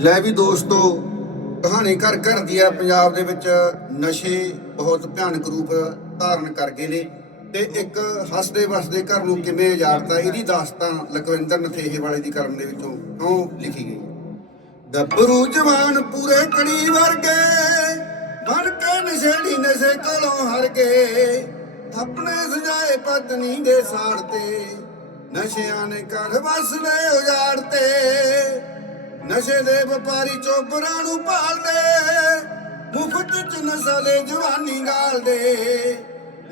ਲੈ ਵੀ ਦੋਸਤੋ, ਕਹਾਣੀ ਘਰ ਘਰ ਦੀ ਆ ਪੰਜਾਬ ਦੇ ਵਿੱਚ ਨਸ਼ੇ ਬਹੁਤ ਭਿਆਨਕ ਰੂਪ ਧਾਰਨ ਕਰ ਗਏ ਨੇ ਤੇ ਇੱਕ ਹੱਸਦੇ ਵਸਦੇ ਘਰ ਨੂੰ ਕਿਵੇਂ ਉਜਾੜਤਾ, ਇਹਦੀ ਦਾਸਤਾਨ ਲਖਵਿੰਦਰ ਨਥੇਹੇ ਵਾਲੇ ਦੀ ਕਲਮ ਦੇ ਵਿੱਚੋਂ ਕਿਉਂ ਲਿਖੀ ਗਈ? ਗੱਭਰੂ ਜਵਾਨ ਪੂਰੇ ਕੜੀ ਵਰਗੇ ਬਣ ਕੇ ਨਸ਼ੇੜੀ ਨਸ਼ੇ ਕੋਲੋਂ ਹਰ ਗਏ ਆਪਣੇ ਸਜਾਏ ਪਤਨੀ ਦੇ ਸਾੜ ਤੇ, ਨਸ਼ਿਆਂ ਨੇ ਘਰ ਵਸਦੇ ਉਜਾੜਤੇ ਨਸ਼ੇ ਦੇ ਵਪਾਰੀ ਚੋਪਰਾਂ ਨੂੰ ਭਾਲਦੇ, ਮੁਫਤ ਚ ਨਸ਼ਾ ਦੇ ਜਵਾਨੀ ਗਾਲਦੇ।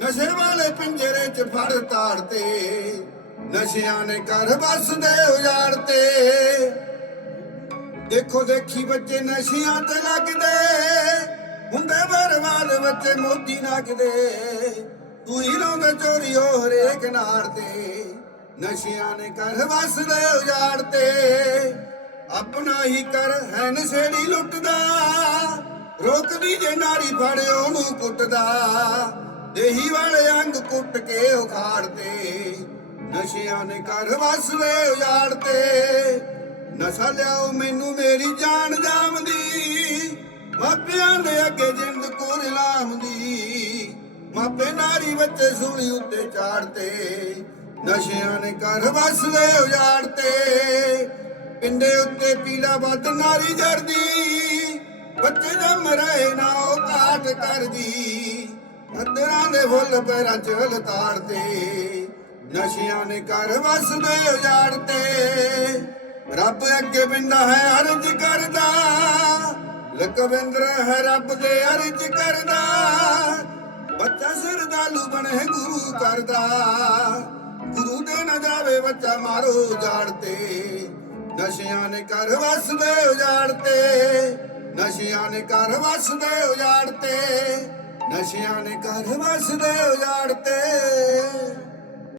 ਨਸ਼ੇ ਵਾਲੇ ਪਿੰਜਰੇ ਚ ਫੜ ਤਾੜਦੇ, ਨਸ਼ਿਆਂ ਨੇ ਘਰ ਵਸਦੇ ਉਜਾੜਤੇ ਦੇਖੋ ਦੇਖੀ ਬੱਚੇ ਨਸ਼ਿਆਂ ਤੇ ਲੱਗਦੇ, ਹੁੰਦੇ ਬਰਬਾਦ ਬੱਚੇ ਮੋਤੀ ਨੱਕਦੇ ਤੂੰ ਹੀ ਲਾਉਂਦਾ ਚੋਰੀ ਹੋ ਹਰੇਕ ਨਾਰ ਤੇ ਨਸ਼ਿਆਂ ਨੇ ਘਰ ਵਸਦੇ ਉਜਾੜਤੇ ਆਪਣਾ ਹੀ ਕਰ ਹੈ ਨਸ਼ੇੜੀ ਲੁੱਟਦਾ। ਰੋਕਦੀ ਜੇ ਨਾਰੀ ਫੜ, ਉਹਨੂੰ ਕੁੱਟਦਾ। ਦੇਹੀ ਵਾਲੇ ਅੰਗ ਕੁੱਟ ਕੇ ਉਖਾੜਤੇ ਨਸ਼ਿਆਂ ਨੇ ਘਰ ਵਸਦੇ ਉਜਾੜਤੇ ਨਸ਼ਾ ਲਿਆਓ, ਮੈਨੂੰ ਮੇਰੀ ਜਾਨ ਜਾਮਦੀ। ਮਾਪਿਆਂ ਦੇ ਅੱਗੇ ਜਿੰਦ ਕੋ ਲਾਮਦੀ। ਮਾਪੇ ਨਾਰੀ ਬੱਚੇ ਸੂਲੀ ਉੱਤੇ ਚਾੜਤੇ ਨਸ਼ਿਆਂ ਨੇ ਘਰ ਵਸਦੇ ਉਜਾੜਤੇ ਪਿੰਡੇ ਉੱਤੇ ਪੀਲਾ ਵੱਧ ਨਾਰੀ ਜਰਦੀ। ਬੱਚੇ ਜੰਮ ਰਹੇ ਨਾ ਉਹ ਕਾਟ ਕਰਦੀ। ਅੰਦਰਾਂ ਦੇ ਫੁੱਲ ਪੈਰਾਂ ਚ ਲਤਾੜਤੇ ਨਸ਼ਿਆਂ ਨੇ ਘਰ ਵਸਦੇ ਉਜਾੜਤੇ ਰੱਬ ਅੱਗੇ ਬਿੰਦਾ ਹੈ, ਅਰਜ ਕਰਦਾ। ਲਕਵਿੰਦਰ ਹੈ, ਰੱਬ ਦੇ ਅਰਜ ਕਰਦਾ। ਬੱਚਾ ਸਰਦਾਲੂ ਬਣੇ, ਗੁਰੂ ਕਰਦਾ। ਗੁਰੂ ਦੇ ਨਾ ਜਾਵੇ, ਬੱਚਾ ਮਾਰੋ ਉਜਾੜਤੇ ਨਸ਼ਿਆਂ ਨੇ ਘਰ ਵਸਦੇ ਉਜਾੜਤੇ, ਨਸ਼ਿਆਂ ਨੇ ਘਰ ਵਸਦੇ ਉਜਾੜਤੇ, ਨਸ਼ਿਆਂ ਨੇ ਘਰ ਵਸਦੇ ਉਜਾੜਤੇ।